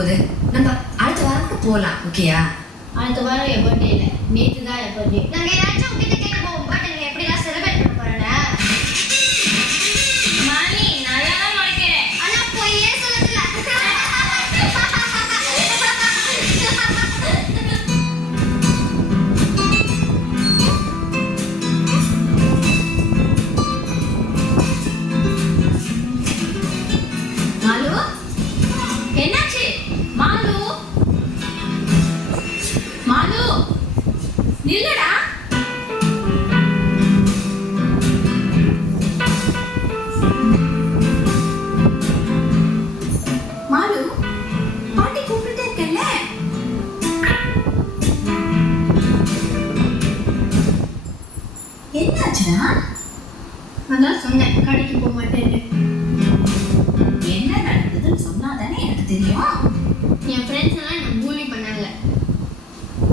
போகுது. நம்ம அடுத்த வாரம் கூட போகலாம். ஓகேயா? அடுத்த வாரம் என் பர்த்டே இல்லை, நேற்று தான் என் பர்த்டே. நாங்கள் ஏதாச்சும் உங்ககிட்ட கேட்க போவோம். பட் நீங்கள் எப்படிலாம் செலிப்ரேட் பண்ண போகிறேன்? மாலி நல்லா தான் முடிக்கிறேன். ஆனால் பொய்யே சொல்லல. மாலு என்னாச்சு? மாலு மாலு நில்லுடா. மாலு பாட்டி கூப்பிட்டு இருக்கல. என்னாச்சுடா? அதான் சொன்னேன் கடைக்கு போக மாட்டேன்னு. என்ன நடந்ததுன்னு சொன்னாதானே எனக்கு தெரியும். என் ஃப்ரெண்ட்ஸ் எல்லாம் என்னை பூலி பண்ணாங்க.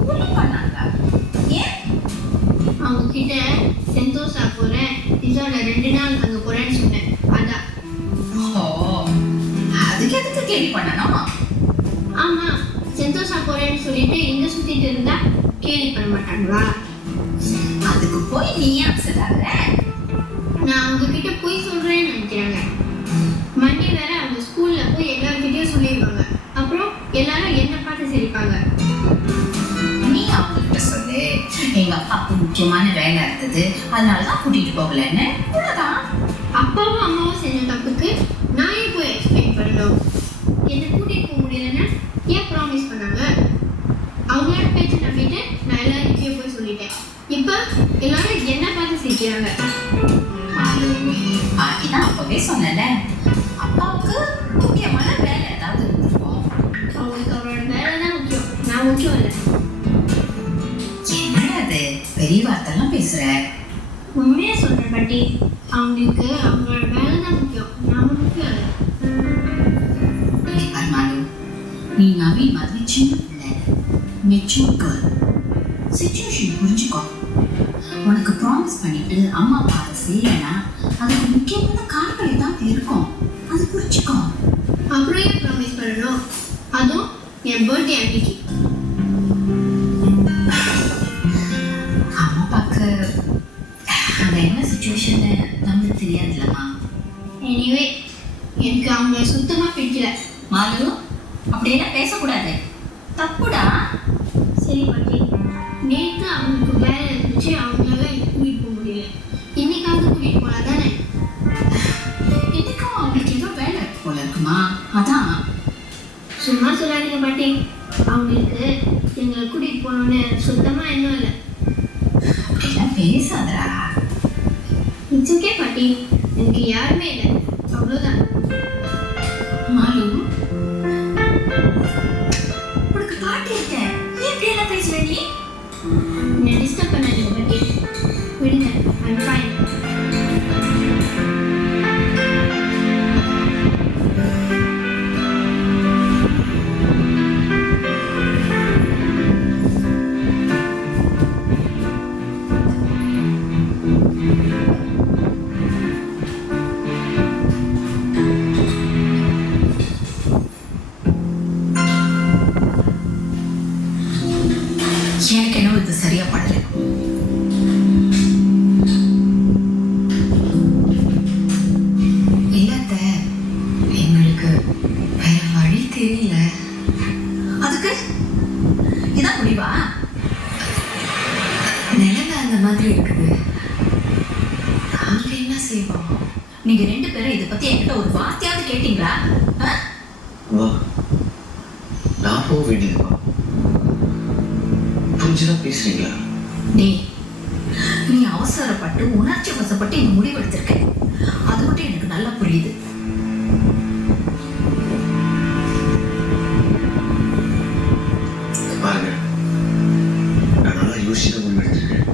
புள்ளி பண்ணாங்க. ஏன்? அவங்க கிட்ட செந்தோசா போகிறேன், இதோட 2 நாள் அங்கே போகிறேன்னு சொன்னேன். அதான். ஓ, அதுக்கு எதுக்கு கேள்வி பண்ணணும்? ஆமாம், செந்தோசா போகிறேன்னு சொல்லிட்டு இங்கே சுற்றிட்டு இருந்தா கேலி பண்ண மாட்டாங்களா? அதுக்கு போய் நீ அப்செட் ஆகுற? நான் அவங்க கிட்ட போய் சொல்கிறேன்னு நினைக்கிறாங்க. மண்டே வேற அவங்க ஸ்கூலில் போய் எல்லார்கிட்டயும் சொல்லிடுவாங்க. அப்புறம் எல்லாரும் என்னை பார்த்து சிரிப்பாங்க. நீ அவங்க கிட்ட சொல்லு, எங்க அப்பாவுக்கு முக்கியமான வேலை இருந்தது, அதனாலதான் கூட்டிட்டு போகலன்னு. அவ்வளவுதான். அப்பாவும் அம்மாவும் செஞ்ச தப்புக்கு நான் ஏன் போய் எக்ஸ்பிளைன் பண்ணணும்? என்னை கூட்டிகிட்டு போக முடியலன்னா ஏன் ப்ராமிஸ் பண்ணாங்க? அவங்களோட பேச்சை நம்பிட்டு நான் எல்லாருக்கிட்டையும் போய் சொல்லிட்டேன். இப்போ எல்லாரும் என்னை பார்த்து சிரிக்கிறாங்க. பாட்டிதான் அப்பவே சொன்னல, அப்பாவுக்கு முக்கியமான வேலை ஏதாவது இருந்திருக்கும். அவங்களுக்கு அவரோட வேலை தான் முக்கியம், நான் முக்கியம் இல்லை. என்னடா அது பெரிய வார்த்தைலாம் பேசுற? உண்மையா சொல்றேன் பாட்டி, அவங்களுக்கு அவங்களோட வேலை தான் முக்கியம், நான் முக்கியம் இல்லை. பரமாலு, நீ நவீன் மாதிரி சின்ன பிள்ளை, மெச்சூர் கேர்ள். சிச்சுவேஷன் புரிஞ்சுக்கோ. உனக்கு ப்ராமிஸ் பண்ணிட்டு அம்மா அப்பா அதை செய்யலைன்னா அதுக்கு முக்கியமான காரணங்கள் தான் இருக்கும். அது புரிஞ்சுக்கோ. அப்புறம் ஏன் ப்ராமிஸ் பண்ணணும்? அதுவும் என் பர்த்டே அன்னைக்கு. அம்மா அப்பாவுக்கு அந்த என்ன சுச்சுவேஷன்னு நம்மளுக்கு தெரியாதுல்லம்மா. எனிவே எனக்கு அவங்க சுத்தமாக பிடிக்கல. மாலு, அப்படியெல்லாம் பேசக்கூடாது, தப்புடா. சரி பாட்டி, நேற்று அவங்களுக்கு வேலை இருந்துச்சு, அவங்களால எனக்கு கூட்டிகிட்டு போக முடியல. இன்னைக்காவது கூட்டிகிட்டு போகலாம் தானே? இன்னைக்கும் அவங்களுக்கு ஏதோ வேலை இருக்கு போல இருக்குமா, அதான். சும்மா சொல்லாதீங்க பாட்டி, அவங்களுக்கு எங்களை கூட்டிகிட்டு போகணுன்னு சுத்தமாக எண்ணம் இல்லை. அப்படிலாம் பேசாதடா. இட்ஸ் ஓகே பாட்டி, எனக்கு யாருமே இல்லை, அவ்வளோதான். மாலு, உனக்கு பாட்டி இருக்க, ஏன் இப்படியெல்லாம் பேசுற நீ? என்னை டிஸ்டர்ப் பண்ணாதீங்க பாட்டி, விடுங்க, ஐம் ஃபைன். எனக்கு என்ன இது சரியா படல. இல்லத்த, எங்களுக்கு வேற வழி தெரியல. அதுக்கு இதான் முடிவா? நிலைமை அந்த மாதிரி இருக்குது, நாங்க என்ன செய்வோம்? நீங்க 2 பேரும் இதை பத்தி என்கிட்ட ஒரு வார்த்தையாவது கேட்டீங்களா? நான் போக வேண்டியதுப்பா. புரிஞ்சுதான் பேசுறீங்களா? நீ அவசரப்பட்டு உணர்ச்சி வசப்பட்டு இந்த முடிவு எடுத்திருக்க, அது மட்டும் எனக்கு நல்லா புரியுது. பாருங்க, நான் நல்லா யோசிச்சு முடிவு எடுத்திருக்கேன்.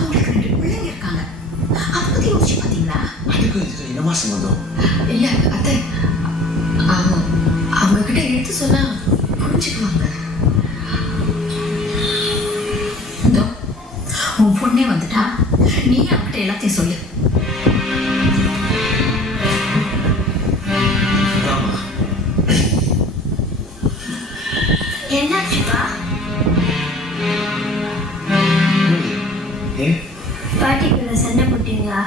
உங்களுக்கு 2 பிள்ளைங்க இருக்காங்க, அதை பத்தி யோசிச்சு பாத்தீங்களா? அதுக்கும் இதுக்கு என்னமா சம்பந்தம்? இல்ல அத்தை, அவங்க கிட்ட எடுத்து சொன்னா புரிஞ்சுக்குவாங்க. உன் பொண்ணே வந்துட்டா, நீ அவகிட்ட எல்லாத்தையும் சொல்லு. என்னாச்சுப்பா? ஏன் பாட்டிக்குள்ள சண்டை போட்டீங்களா?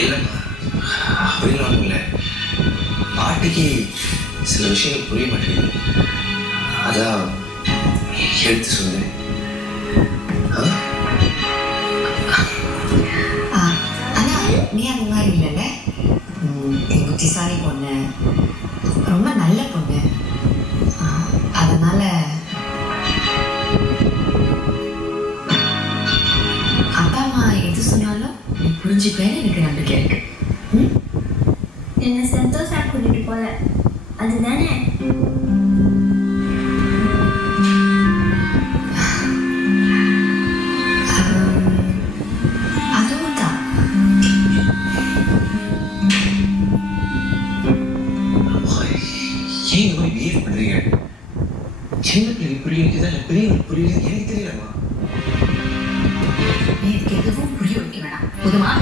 இல்லைம்மா, அப்படிலாம் இல்லை. பாட்டிக்கு சில விஷயங்கள் புரிய மாட்டேங்குது, அதான் எடுத்து சொன்னேன். ஆனா நீ அந்த மாதிரி இல்லைல்ல. நீ புத்திசாலி பொண்ணு, ரொம்ப நல்ல பொண்ணு. அதனால அப்பா அம்மா எது சொன்னாலும் நீ புரிஞ்சுப்பேன்னு எனக்கு நம்பிக்கை இருக்கு. என்ன சந்தோஷா கூட்டிட்டு போல, அதுதானே? அதுவும் தான். ஏன் இந்த மாதிரி பிஹேவ் பண்றீங்க? சின்ன பிள்ளைக்கு புரியுதா இல்லை பெரியவங்களுக்கு புரியுது எனக்கு தெரியலம்மா. நீ இதுக்கு எதுவும் புரிய வைக்க வேணாம், போதுமா?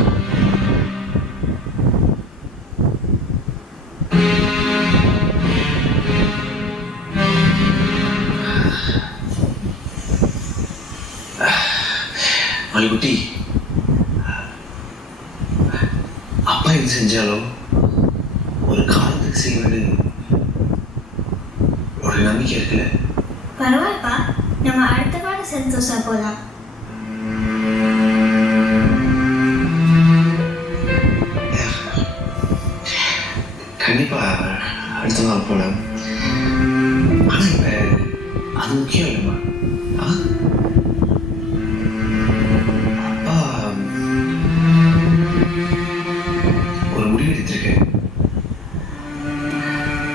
மல்லிகுட்டி, அப்பா எது செஞ்சாலும் ஒரு காலத்துக்கு செய்வது ஒரு நம்பிக்கை இருக்குல்ல. பரவாயில்லப்பா, நம்ம அடுத்த வாரம் சந்தோஷா போலாம். கண்டிப்பா அடுத்த நாள் போலாம். ஆனா இப்ப அது முக்கியம் இல்லைம்மா. அப்பா ஒரு முடிவு எடுத்திருக்கேன்.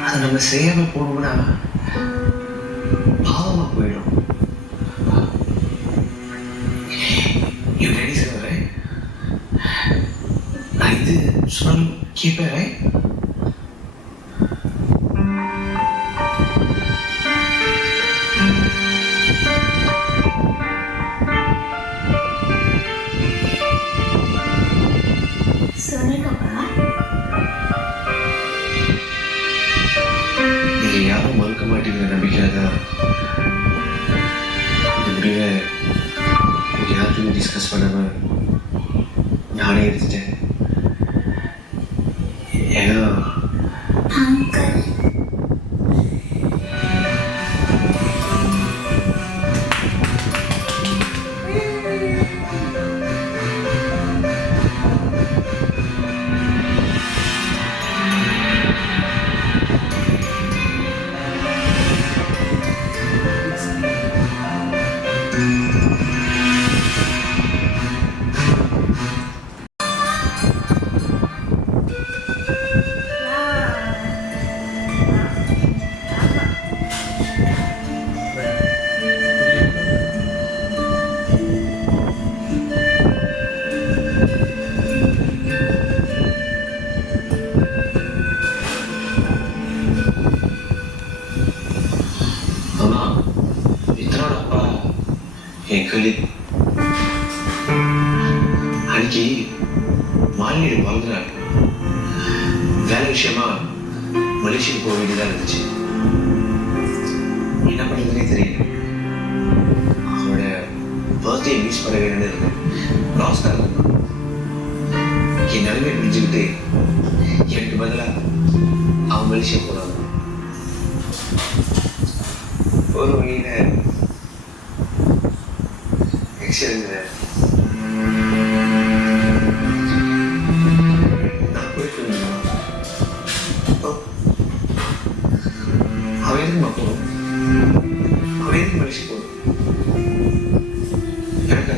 அதை நம்ம செய்யாம போனோம்னா பாவமா போயிடும். You ready, sir, right? நான் இது சொன்னாலும் கேட்பேன், right? சொல்லுங்கப்பா. நீங்க யாரும் மறுக்க மாட்டேங்கிற நம்பிக்கையில தான் இந்த முடிவை யாருக்குமே டிஸ்கஸ் பண்ணாம நானே எடுத்துட்டேன். ஏன்னா அங்கிள், அம்மா, இத்தனோட அப்பா என் கல்வி அன்னைக்கு மாநில வாழ்ந்தார். வேலை விஷயமா மலேசியாவுக்கு போக வேண்டியதாக இருந்துச்சு. என்ன பண்ணுறதுனே தெரியல. அவனோட பர்த்டே மிஸ் பண்ண வேணும்னு இருந்தேன். லாஸ்டாக இருந்தான். என் நிலைமை புரிஞ்சுக்கிட்டு எனக்கு பதிலாக அவன் மலேசியா போனாங்க. ஒரு வகையில் எக்ஸலண்ட். நான் போயிட்டு இருந்தேன். அவன் எதுக்கு போகணும்? அவன் எதுக்கு மலேசியா போகணும்? எனக்கு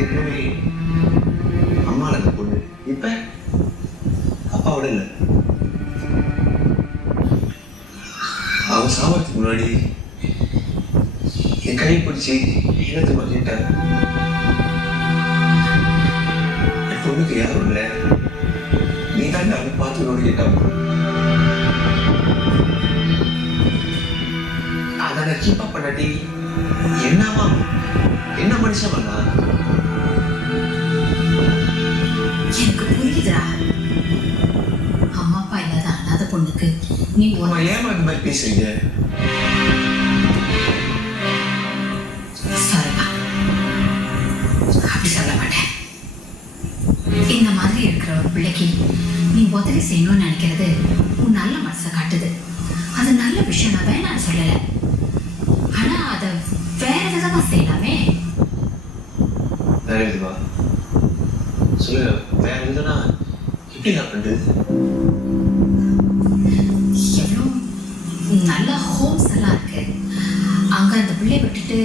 ஏற்கனவே அம்மாவில் அந்த பொண்ணு இப்ப அப்பாவோட இல்லை. அவன் சாவறதுக்கு முன்னாடி என் கை பிடிச்சி இனத்தை கேட்டான். என் பொண்ணுக்கு யாரும் இல்லை, நீ தான் அவன் பார்த்துக்கணும்னு கேட்டான். அதை நான் கீப்பா பண்ணாட்டி என்னவா என்ன மனுஷன் பண்ணா? ஏமா இந்த மாதிரி பேசுறீங்க? சாரிப்பா, அப்படி சொல்ல மாட்டேன். இந்த மாதிரி இருக்கிற ஒரு பிள்ளைக்கு நீ உதவி செய்யணும்னு நினைக்கிறது உன் நல்ல மனசை காட்டுது. அது நல்ல விஷயம், நான் வேணான்னு சொல்லலை. ஆனா அதை வேற விதமா செய்யலாமே. வேற விதமா சொல்லுங்க. வேற விதம்னா எப்படி நான் பண்றது? எவ்வளோ நல்ல ஹோம்ஸ் எல்லாம் இருக்கு. அங்க அந்த பிள்ளைய விட்டுட்டு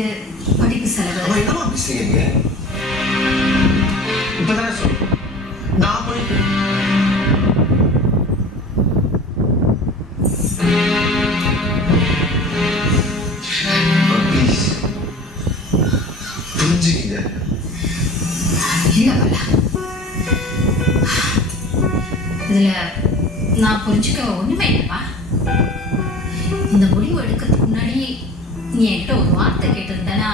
படிப்பு செலவு. அவன் என்னமா பேசுறீங்க? இப்பதானே சொல்றேன் நான் போய் ப்ளீஸ் புரிஞ்சுக்கீங்க. இல்ல பல்லா, இதுல நான் புரிஞ்சுக்க ஒண்ணுமே இல்லப்பா. இந்த முடிவு எடுக்கிறதுக்கு முன்னாடி நீ என்கிட்ட ஒரு வார்த்தை கேட்டிருந்தேன்னா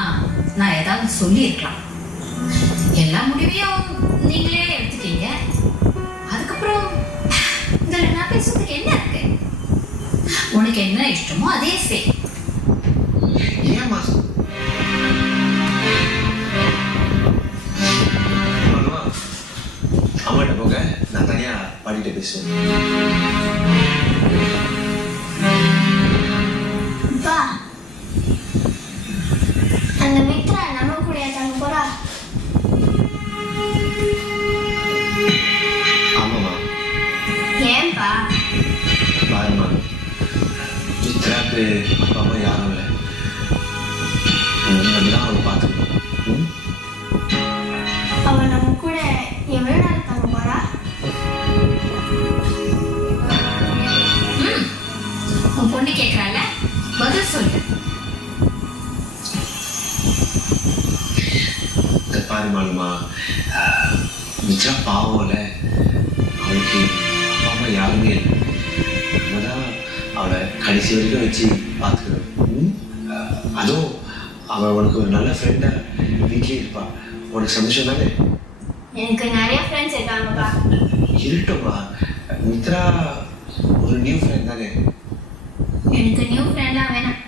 நான் ஏதாவது சொல்லியிருக்கலாம். எல்லா முடிவையும் நீங்களே எடுத்துட்டீங்க. அதுக்கப்புறம் இதுல நான் பேசுறதுக்கு என்ன இருக்கு? உனக்கு என்ன இஷ்டமோ அதே செய். ஏமா அம்மாட்ட போக நான் தனியா பாடிட்டு பேசுவேன். அப்பா, அந்த மித்ரா நம்ம கூட தங்க போறா? ஆமாம்மா. ஏன்பா? பாருமா, மித்ராக்கு அப்பா அம்மா யாரும் இல்லை. தான் அவளை பார்த்துக்கணும். அவ நம்ம கூட எவ்வளவு நாள் தங்க போறா? உன் பொண்ணு கேட்கறால, பதில் சொல்லு. பாருமாளுமா, மித்ரா பாவம்ல. அவளுக்கு அப்பா அம்மா யாருமே இல்லை. நம்ம தான் அவளை கடைசி வரைக்கும் வச்சு பார்த்துக்கணும். அதுவும் அவள் உனக்கு ஒரு நல்ல ஃப்ரெண்டா வீட்லயே இருப்பா. உனக்கு சந்தோஷம் தானே? எனக்கு நிறைய ஃப்ரெண்ட்ஸ் இருக்காங்கப்பா. இருக்கட்டும்மா, மித்ரா ஒரு நியூ ஃப்ரெண்ட் தானே? எனக்கு நியூ ஃப்ரெண்ட்லாம் வேணாம்.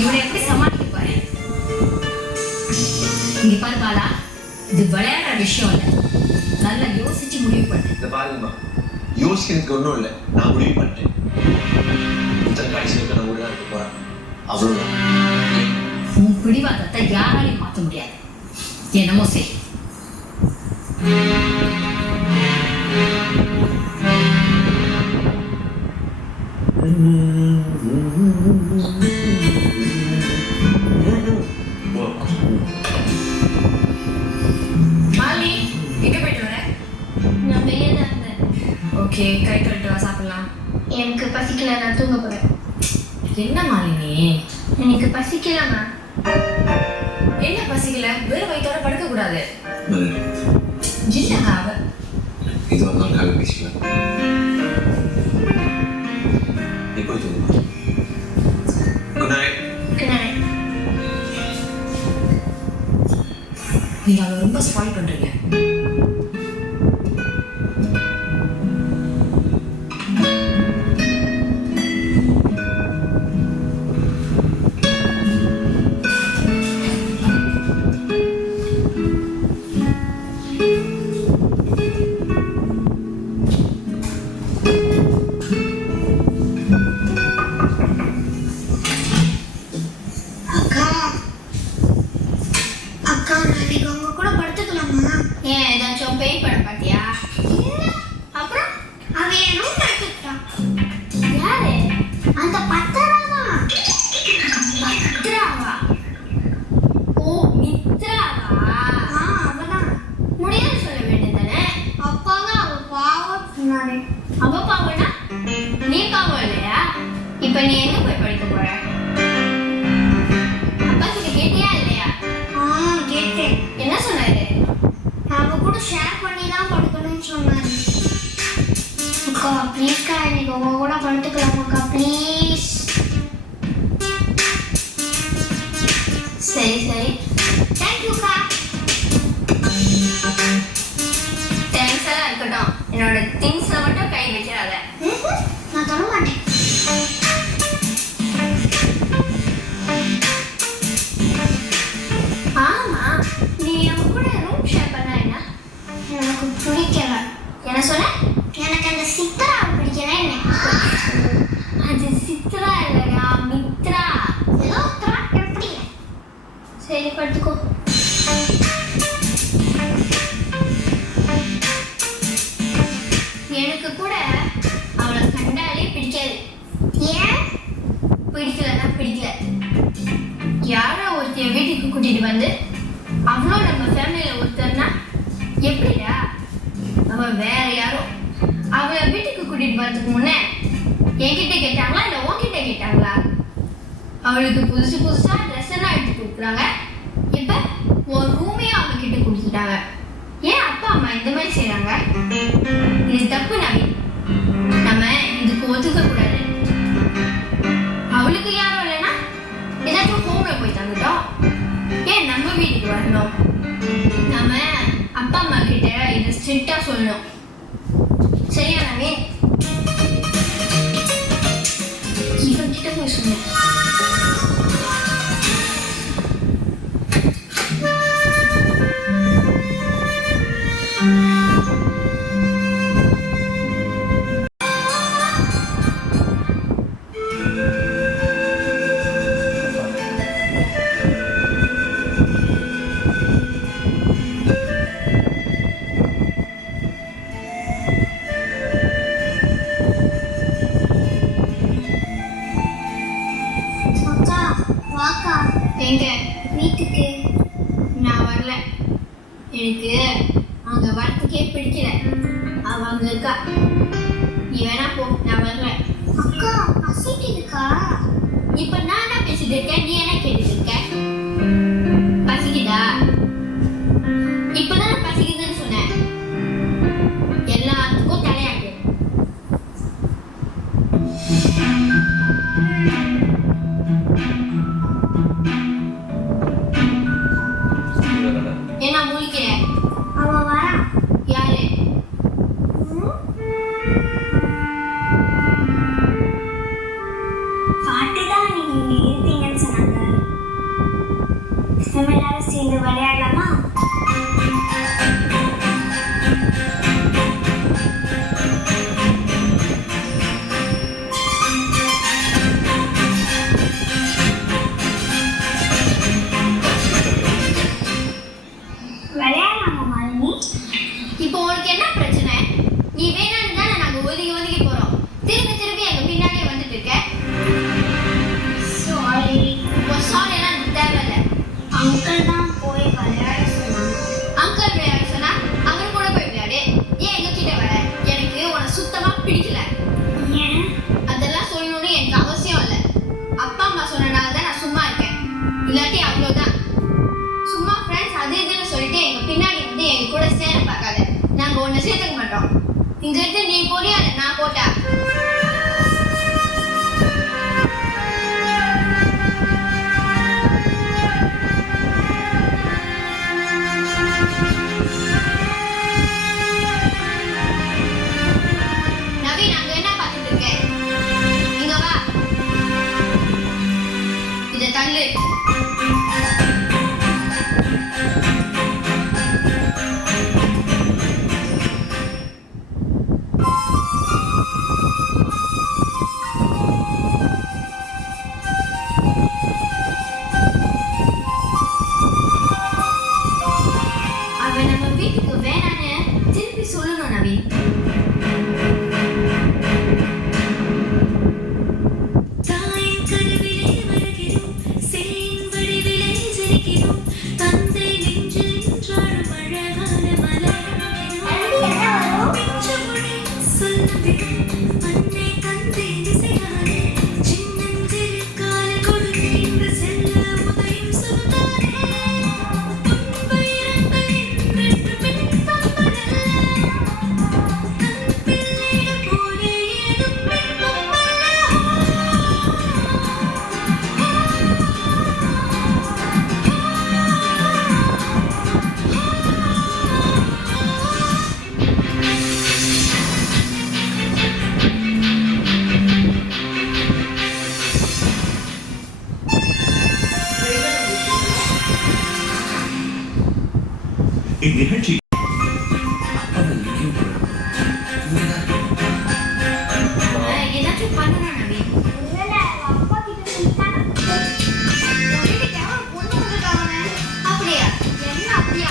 இவனை எப்படி சமாளிக்க பாரு. இங்க பாரு பாலா, இது விளையாடுற விஷயம் இல்லை. நல்லா யோசிச்சு முடிவு பண்ணு. இந்த பாருங்கம்மா, யோசிக்கிறதுக்கு ஒன்றும் இல்லை. நான் முடிவு பண்ணிட்டேன். மித்ரா கடைசி வரைக்கும் நான் கூட தான் இருக்க போறேன். அவ்வளோதான். உன் பிடிவாதத்தை யாராலையும் மாற்ற முடியாது. என்னமோ செய். மாலினி, எங்க போயிட்டு வர? நான் வெளியே தான் இருந்தேன். ஓகே, கை கழுவிட்டு வா, சாப்பிடலாம். எனக்கு பசிக்கல, நான் தூங்க போறேன். என்ன மாலினி, எனக்கு பசிக்கலம்மா. என்ன பசிக்கல? வெறும் வயித்தோட படுக்க கூடாது. இல்ல அவ இது ஒரு நாள் காலை பேசிக்கலாம். நீ போய் தூங்குமா. Good night. Good night. நீங்க அவளை ரொம்ப ஸ்பாயில் பண்றீங்க. அக்கா, நாளைக்கு உங்க கூட படுத்துக்கலாமா? ஏன் ஏதாச்சும் பேய் படம் பார்த்தியா? அப்புறம் அவ என் ரூம் படுத்துக்கிட்டான். யாரு? அந்த பத்திராவா? பத்திராவா? ஓ, மித்ராவா? அவதான். முடியாது சொல்ல வேண்டியதானே? அப்பாதான் அவ பாவம் சொன்னாரு. அவ பாவம்னா நீ பாவம் இல்லையா? இப்ப நீ எங்க போய் படிக்க போற? அப்பா கிட்ட கேட்டியா இல்லையா? கேட்டேன். என்ன சொன்னாரு? அவ கூட ஷேர் பண்ணி தான் படுக்கணும்னு சொன்னாரு. அக்கா ப்ளீஸ்க்கா, இன்னைக்கு உங்க கூட படுத்துக்கலாமாக்கா ப்ளீஸ்? சரி சரி, தேங்க்யூக்கா. தேங்க்ஸ் எல்லாம் இருக்கட்டும். என்னோட திங்ஸ்ல மட்டும் கை வச்சிடாத. நான் தொட மாட்டேன். ஆமா, நீ என் கூட ரூம் ஷேர் பண்ண என்ன? எனக்கு பிடிக்கல. என்ன சொன்ன? எனக்கு அந்த சித்ராவை பிடிக்கல. அது சித்ரா இல்லையா, மித்ரா. ஏதோ திரா எப்படி? சரி, படுத்துக்கோ. எனக்கு கூட அவளை கண்டாலே பிடிக்காது. ஏன்? பிடிக்கலன்னா பிடிக்கல. யாரோ ஒருத்தைய வீட்டுக்கு கூட்டிட்டு வந்து அவளும் நம்ம ஃபேமிலியில ஒருத்தர்னா எப்படிடா? அவன் வேற யாரோ. அவளை வீட்டுக்கு கூட்டிட்டு வரதுக்கு முன்னே என்கிட்ட கேட்டாங்களா இல்லை உன்கிட்ட கேட்டாங்களா? அவளுக்கு புதுசு புதுசா ட்ரெஸ் எல்லாம் எடுத்து கொடுக்குறாங்க. இப்ப ஒரு ரூமையும் அவங்க கிட்ட கொடுத்துட்டாங்க. ஏன் அப்பா அம்மா இந்த மாதிரி செய்றாங்க? இது தப்பு நவீன். நம்ம இதுக்கு ஒத்துக்க கூடாது. அவளுக்கு யாரும் இல்லைன்னா ஏதாச்சும் ஹோம்ல போய் தந்துட்டோம். ஏன் நம்ம வீட்டுக்கு வரணும்? நம்ம அப்பா அம்மா கிட்ட இதை ஸ்ட்ரிக்டா சொல்லணும். சரியா நவீன்? இவன் கிட்ட போய் சொன்னேன். அக்கா, வாக்கா. எங்க? வீட்டுக்கு. நான் வரல. எனக்கு அங்க வரத்துக்கே பிடிக்கல. அவ அங்க இருக்கா. நீ வேணா போ, நான் வரல. அக்கா, பசிக்குதுக்கா. இப்ப நான் என்ன பேசிட்டு இருக்கேன், நீ என்ன கேட்டுட்டு இருக்க? பசிக்குதா? இப்பதான் பசிக்குதுன்னு சொன்னேன். எல்லாத்துக்கும் தலையாட்டு. என்ன முழிக்கிற? அவ வரா. யாரு? பாட்டி தான் நீங்க இங்க இருப்பீங்கன்னு சொன்னாங்க. நம்ம எல்லாரும் சேர்ந்து விளையாடலாமா? விளையாடலாமா மாலினி? இப்போ உனக்கு என்ன பிரச்சனை? நீ வேணான்னு தானே நாங்க ஒதுங்கி ஒதுங்கி போறோம். திரும்பி திரும்பி எங்க பின்னாடியே வந்துட்டு இருக்க. சாரி. உன் சாரி எல்லாம் எனக்கு தேவையில்லை. அங்கிள் தான் போய் விளையாட சொன்னாங்க. அங்கிள் விளையாட சொன்னா அவர் கூட போய் விளையாடு. ஏன் எங்க கிட்ட வர? எனக்கு உன்னை சுத்தமா பிடிக்கல. ஏன்? அதெல்லாம் சொல்லணும்னு எனக்கு அவசியம் இல்லை. அப்பா அம்மா சொன்னனால தான் நான் சும்மா இருக்கேன். இல்லாட்டி அவ்வளோதான். சும்மா ஃப்ரெண்ட்ஸ் அது இதுன்னு சொல்லிட்டு எங்க பின்னாடி வந்து எங்க கூட சேர பார்க்காத. நாங்க ஒன்று சேர்த்துக்க மாட்டோம். இங்க இருந்து நீ போறியா இல்லை நான் போட்டா? நவீன், அங்க என்ன பார்த்துட்டு இருக்க? இங்க வா. இதை தள்ளு. அவன் நம்ம வீட்டுக்கு வேணான்னு திருப்பி சொல்லணும் நவீன். தாயின் கருவிலே வருகிறோம், சேயின் வடிவிலே ஜனிக்கிறோம், தந்தை நெஞ்சில் நின்றாடும் அழகான மலராகிறோம். பிஞ்சமொழி சொல்லுகிறோம், அன்னை தந்தை திசையானே, சின்னஞ்சிறு கால் கொடுக்கின்ற செல்ல உதயம் சுதானே. துன்பயிரங்கள் என்றென்று பின்பம்படல்ல, தன் பிள்ளைகள் போலே ஏதும் பின்பம்பல்ல. இந்நிகழ்ச்சி ஏதாச்சும் பண்ணணும் நவீன். ஒருவேளை அவ அப்பா கிட்ட சொல்லிட்டானா? உன் வீட்டுக்கு யாரோ பொண்ணு வந்துட்டாங்க. அப்படியா? என்ன அப்படியா?